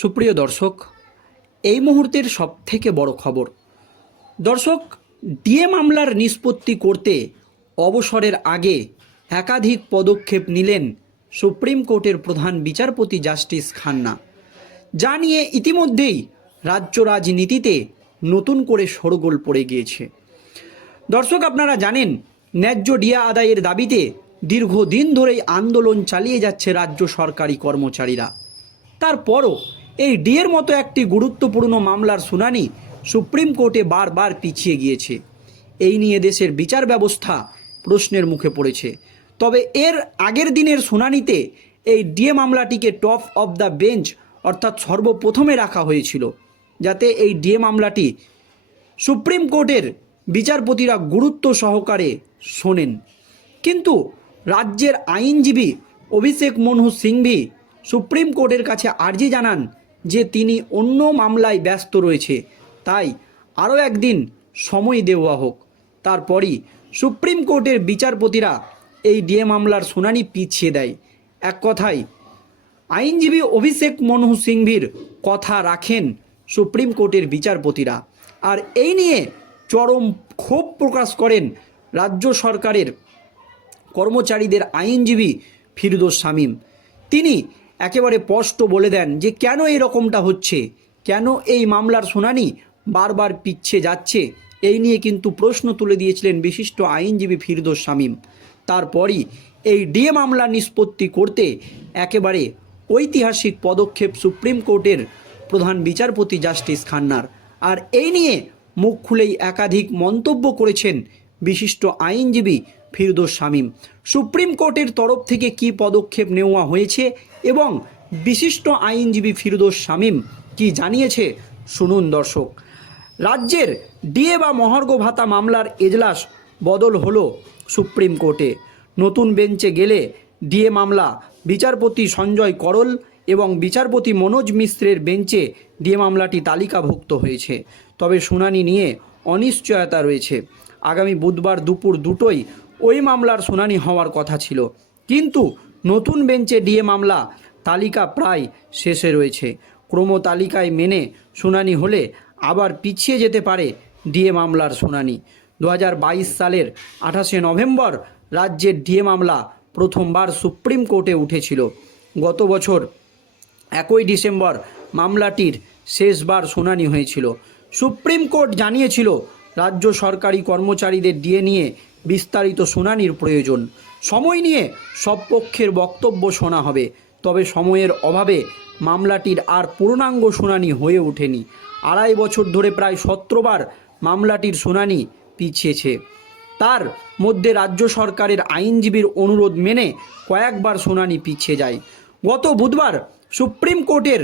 সুপ্রিয় দর্শক, এই মুহূর্তের সবথেকে বড় খবর। দর্শক, ডিএ মামলার নিষ্পত্তি করতে অবসরের আগে একাধিক পদক্ষেপ নিলেন সুপ্রিম কোর্টের প্রধান বিচারপতি জাস্টিস খান্না। যা নিয়ে ইতিমধ্যেই রাজ্য রাজনীতিতে নতুন করে সরগোল পড়ে গিয়েছে। দর্শক, আপনারা জানেন, ন্যায্য ডিয়া আদায়ের দাবিতে দীর্ঘদিন ধরেই আন্দোলন চালিয়ে যাচ্ছে রাজ্য সরকারি কর্মচারীরা। তারপরও এই ডিএর মতো একটি গুরুত্বপূর্ণ মামলার শুনানি সুপ্রিম কোর্টে বারবার পিছিয়ে গিয়েছে। এই নিয়ে দেশের বিচার ব্যবস্থা প্রশ্নের মুখে পড়েছে। তবে এর আগের দিনের শুনানিতে এই ডিএ মামলাটিকে টপ অফ দ্য বেঞ্চ অর্থাৎ সর্বপ্রথমে রাখা হয়েছিল, যাতে এই ডিএ মামলাটি সুপ্রিম কোর্টের বিচারপতিরা গুরুত্ব সহকারে শোনেন। কিন্তু রাজ্যের আইনজীবী অভিষেক মনহু সিংভি সুপ্রিম কোর্টের কাছে আর্জি জানান যে তিনি অন্য মামলায় ব্যস্ত রয়েছে। তাই আরও একদিন সময় দেওয়া হোক। তারপরই সুপ্রিম কোর্টের বিচারপতিরা এই ডিএ মামলার শুনানি পিছিয়ে দেয়। এক কথায়, আইনজীবী অভিষেক মনহু সিংভির কথা রাখেন সুপ্রিম কোর্টের বিচারপতিরা। আর এই নিয়ে চরম ক্ষোভ প্রকাশ করেন রাজ্য সরকারের কর্মচারীদের আইনজীবী ফিরদোস শামীম। তিনি একেবারে স্পষ্ট বলে দেন যে কেন এই রকমটা হচ্ছে? কেন এই মামলার শুনানি বারবার পিচ্ছে যাচ্ছে? এই নিয়ে কিন্তু প্রশ্ন তুলে দিয়েছিলেন বিশিষ্ট আইনজীবী ফিরদোস শামীম। তারপরই এই ডিএ মামলা নিষ্পত্তি করতে একেবারে ঐতিহাসিক পদক্ষেপ সুপ্রিম কোর্টের প্রধান বিচারপতি জাস্টিস খান্নার। আর এই নিয়ে মুখ খুলেই একাধিক মন্তব্য করেছেন বিশিষ্ট আইনজীবী ফিরদোস শামীম। সুপ্রিম কোর্টের তরফ থেকে কি পদক্ষেপ নেওয়া হয়েছে এবং বিশিষ্ট আইনজীবী ফিরদোস শামীম কি জানিয়েছে? শুনুন দর্শক। রাজ্যের ডিএ বা মহার্ঘ ভাতা মামলার এজলাস বদল হলো সুপ্রিম কোর্টে। নতুন বেঞ্চে গেলে ডিএ মামলা, বিচারপতি সঞ্জয় করল এবং বিচারপতি মনোজ মিশ্রের বেঞ্চে ডিএ মামলাটি তালিকাভুক্ত হয়েছে। তবে শুনানি নিয়ে অনিশ্চয়তা রয়েছে। আগামী বুধবার দুপুর দুটোই ওই মামলার শুনানি হওয়ার কথা ছিল। কিন্তু নতুন বেঞ্চে ডিএ মামলা, তালিকা প্রায় শেষে রয়েছে। ক্রম তালিকায় মেনে শুনানি হলে আবার পিছিয়ে যেতে পারে ডিএ মামলার শুনানি। দু হাজার বাইশ সালের আঠাশে নভেম্বর রাজ্যের ডিএ মামলা প্রথমবার সুপ্রিম কোর্টে উঠেছিল। গত বছর একই ডিসেম্বর মামলাটির শেষবার শুনানি হয়েছিল। সুপ্রিম কোর্ট জানিয়েছিল রাজ্য সরকারি কর্মচারীদের ডিএ নিয়ে বিস্তারিত শুনানির প্রয়োজন। সময় নিয়ে সব পক্ষের বক্তব্য শোনা হবে, তবে সময়ের অভাবে মামলাটির আর পূর্ণাঙ্গ শুনানি হয়ে ওঠেনি। আড়াই বছর ধরে প্রায় সতেরোবার মামলাটির শুনানি পিছিয়েছে। তার মধ্যে রাজ্য সরকারের আইনজীবীর অনুরোধ মেনে কয়েকবার শুনানি পিছিয়ে যায়। গত বুধবার সুপ্রিম কোর্টের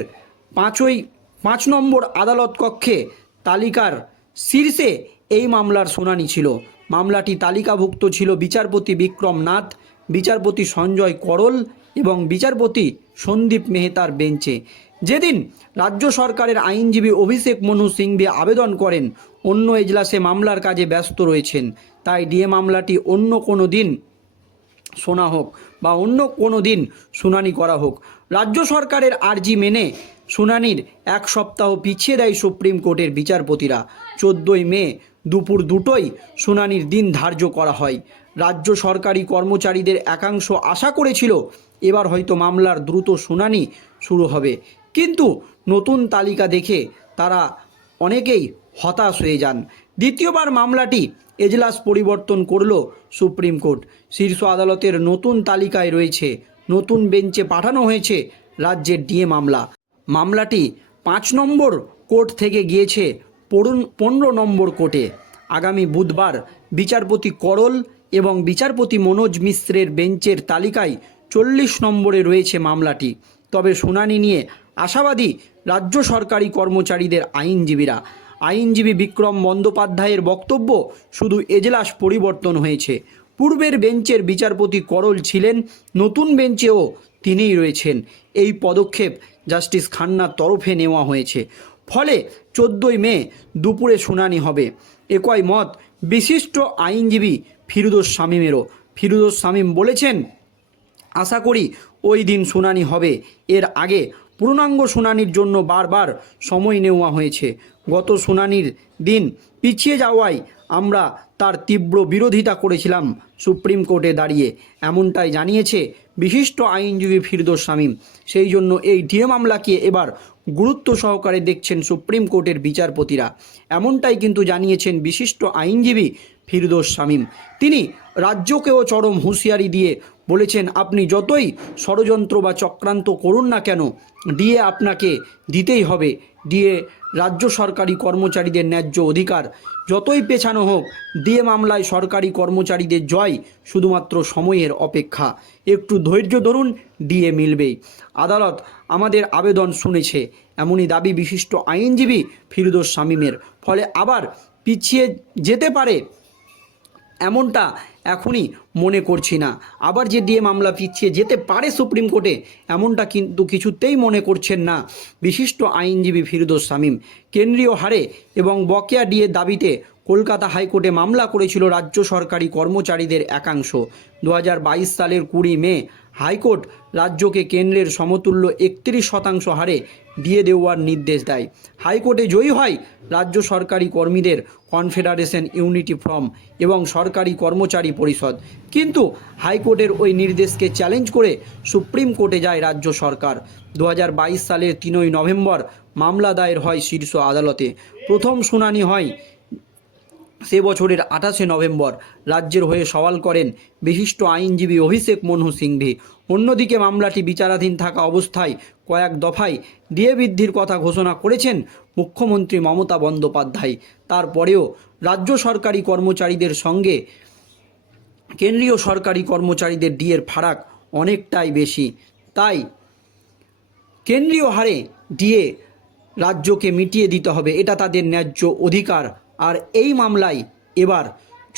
পাঁচই পাঁচ নম্বর আদালত কক্ষে তালিকার শীর্ষে এই মামলার শুনানি ছিল। মামলাটি তালিকাভুক্ত ছিল বিচারপতি বিক্রম নাথ, বিচারপতি সঞ্জয় করল এবং বিচারপতি সন্দীপ মেহতার বেঞ্চে। যেদিন রাজ্য সরকারের আইনজীবী অভিষেক মনু সিংভি আবেদন করেন, অন্য এজলাসে মামলার কাজে ব্যস্ত রয়েছেন। তাই ডিএ মামলাটি অন্য কোনো দিন শোনা হোক বা অন্য কোনো দিন শুনানি করা হোক। রাজ্য সরকারের আর্জি মেনে শুনানির এক সপ্তাহ পিছিয়ে দেয় সুপ্রিম কোর্টের বিচারপতিরা। চোদ্দোই মে দুপুর দুটোই শুনানির দিন ধার্য করা হয়। রাজ্য সরকারি কর্মচারীদের একাংশ আশা করেছিল, এবার হয়তো মামলার দ্রুত শুনানি শুরু হবে। কিন্তু নতুন তালিকা দেখে তারা অনেকেই হতাশ হয়ে যান। দ্বিতীয়বার মামলাটি এজলাস পরিবর্তন করল সুপ্রিম কোর্ট। শীর্ষ আদালতের নতুন তালিকায় রয়েছে, নতুন বেঞ্চে পাঠানো হয়েছে রাজ্যের ডিএ মামলা। মামলাটি পাঁচ নম্বর কোর্ট থেকে গিয়েছে পনেরো নম্বর কোর্টে। আগামী বুধবার বিচারপতি করল এবং বিচারপতি মনোজ মিশ্রের বেঞ্চের তালিকায় চল্লিশ নম্বরে রয়েছে মামলাটি। তবে শুনানি নিয়ে আশাবাদী রাজ্য সরকারি কর্মচারীদের আইনজীবীরা। আইনজীবী বিক্রম বন্দ্যোপাধ্যায়ের বক্তব্য শুধু এজলাস পরিবর্তন হয়েছে। পূর্বের বেঞ্চের বিচারপতি করল ছিলেন, নতুন বেঞ্চেও তিনিই রয়েছেন। এই পদক্ষেপ জাস্টিস খান্নার তরফে নেওয়া হয়েছে। ফলে চোদ্দোই মে দুপুরে শুনানি হবে। একই মত বিশিষ্ট আইনজীবী ফিরুদোস শামীমেরও। ফিরুদোস শামীম বলেছেন, আশা করি ওই দিন শুনানি হবে। এর আগে পূর্ণাঙ্গ শুনানির জন্য বারবার সময় নেওয়া হয়েছে। গত শুনানির দিন পিছিয়ে যাওয়ায় আমরা তার তীব্র বিরোধিতা করেছিলাম সুপ্রিম কোর্টে দাঁড়িয়ে। এমনটাই জানিয়েছে বিশিষ্ট আইনজীবী ফিরদোস শামীম। সেই জন্য এই ডিএ মামলাকে এবার গুরুত্ব সহকারে দেখছেন সুপ্রিম কোর্টের বিচারপতিরা। এমনটাই কিন্তু জানিয়েছেন বিশিষ্ট আইনজীবী ফিরদোস শামীম। তিনি রাজ্যকেও চরম হুঁশিয়ারি দিয়ে বলেছেন, আপনি যতই ষড়যন্ত্র বা চক্রান্ত করুন না কেন, ডিএ আপনাকে দিতেই হবে। ডিএ রাজ্য সরকারি কর্মচারীদের ন্যায্য অধিকার। যতই পেছানো হোক, ডিএ মামলায় সরকারি কর্মচারীদের জয় শুধুমাত্র সময়ের অপেক্ষা। একটু ধৈর্য ধরুন, ডিএ মিলবেই। আদালত আমাদের আবেদন শুনেছে, এমনই দাবি বিশিষ্ট আইনজীবী ফিরদোস শামীমের। ফলে আবার পিছিয়ে যেতে পারে এমনটা এখনই মনে করছি না। আবার যে ডিএ মামলা পিছিয়ে যেতে পারে সুপ্রিম কোর্টে, এমনটা কিন্তু কিছুতেই মনে করছেন না। বিশিষ্ট আইনজীবী ফিরদোস শামীম, কেন্দ্রীয় হারে এবং বকেয়া ডিএ দাবিতে কলকাতা হাইকোর্টে মামলা করেছিল রাজ্য সরকারি কর্মচারীদের একাংশ। দু হাজার বাইশ সালের কুড়ি মে হাইকোর্ট রাজ্যকে কেন্দ্রের সমতুল্য একত্রিশ শতাংশ হারে দিয়ে দেওয়ার নির্দেশ দেয়। হাইকোর্টে জয়ী হয় রাজ্য সরকারি কর্মীদের কনফেডারেশন ইউনিটি ফ্রম এবং সরকারি কর্মচারী পরিষদ। কিন্তু হাইকোর্টের ওই নির্দেশকে চ্যালেঞ্জ করে সুপ্রিম কোর্টে যায় রাজ্য সরকার। দু হাজার বাইশ সালের তিনই নভেম্বর মামলা দায়ের হয় শীর্ষ আদালতে। প্রথম শুনানি হয় সে বছরের আঠাশে নভেম্বর রাজ্যের হয়ে সওয়াল করেন বিশিষ্ট আইনজীবী অভিষেক মনহু সিংভি। অন্যদিকে মামলাটি বিচারাধীন থাকা অবস্থায় কয়েক দফায় ডিএ বৃদ্ধির কথা ঘোষণা করেছেন মুখ্যমন্ত্রী মমতা বন্দ্যোপাধ্যায়। তারপরেও রাজ্য সরকারি কর্মচারীদের সঙ্গে কেন্দ্রীয় সরকারি কর্মচারীদের ডিএর ফারাক অনেকটাই বেশি। তাই কেন্দ্রীয় হারে ডিএ রাজ্যকে মিটিয়ে দিতে হবে, এটা তাদের ন্যায্য অধিকার। আর এই মামলায় এবার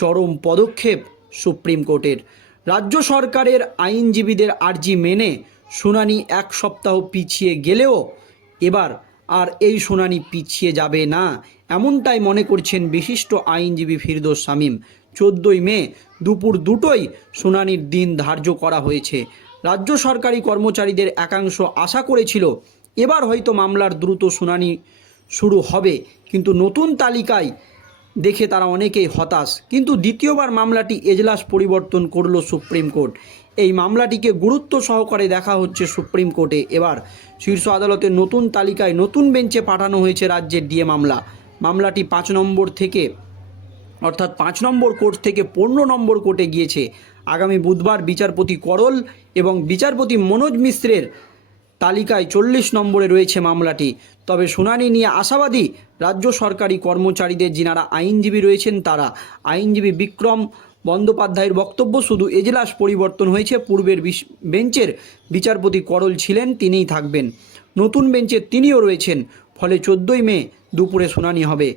চরম পদক্ষেপ সুপ্রিম কোর্টের। রাজ্য সরকারের আইনজীবীদের আর্জি মেনে শুনানি এক সপ্তাহ পিছিয়ে গেলেও এবার আর এই শুনানি পিছিয়ে যাবে না, এমনটাই মনে করছেন বিশিষ্ট আইনজীবী ফিরদোস শামীম। চোদ্দোই মে দুপুর দুটোই শুনানির দিন ধার্য করা হয়েছে। রাজ্য সরকারি কর্মচারীদের একাংশ আশা করেছিল, এবার হয়তো মামলার দ্রুত শুনানি শুরু হবে, কিন্তু নতুন তালিকায় দেখে তারা অনেকেই হতাশ। কিন্তু দ্বিতীয়বার মামলাটি এজলাস পরিবর্তন করল সুপ্রিম কোর্ট। এই মামলাটিকে গুরুত্ব সহকারে দেখা হচ্ছে সুপ্রিম কোর্টে। এবার শীর্ষ আদালতের নতুন তালিকায় নতুন বেঞ্চে পাঠানো হয়েছে রাজ্যের ডিএ মামলা। মামলাটি পাঁচ নম্বর থেকে, অর্থাৎ পাঁচ নম্বর কোর্ট থেকে পনেরো নম্বর কোর্টে গিয়েছে। আগামী বুধবার বিচারপতি করল এবং বিচারপতি মনোজ মিশ্রের তালিকায় চল্লিশ নম্বরে রয়েছে মামলাটি। তবে শুনানি নিয়ে আশাবাদী রাজ্য সরকারি কর্মচারীদের যিনারা আইনজীবী রয়েছেন তারা। আইনজীবী বিক্রম বন্দ্যোপাধ্যায়ের বক্তব্য শুধু এজলাস পরিবর্তন হয়েছে, পূর্বের বেঞ্চের বিচারপতি করল ছিলেন, তিনিই থাকবেন। নতুন বেঞ্চে তিনিও রয়েছেন, ফলে চোদ্দোই মে দুপুরে শুনানি হবে।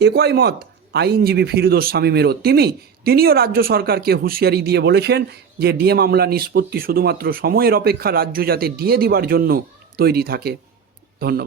একই মত আইনজীবী ফিরদোস শামীমেরও। তিনি, তিনিও রাজ্য সরকারকে হুঁশিয়ারি দিয়ে বলেছেন যে ডিএ মামলা নিষ্পত্তি শুধুমাত্র সময়ের অপেক্ষা রাজ্য যাতে দিয়ে দিবার জন্য তৈরি থাকে। ধন্যবাদ।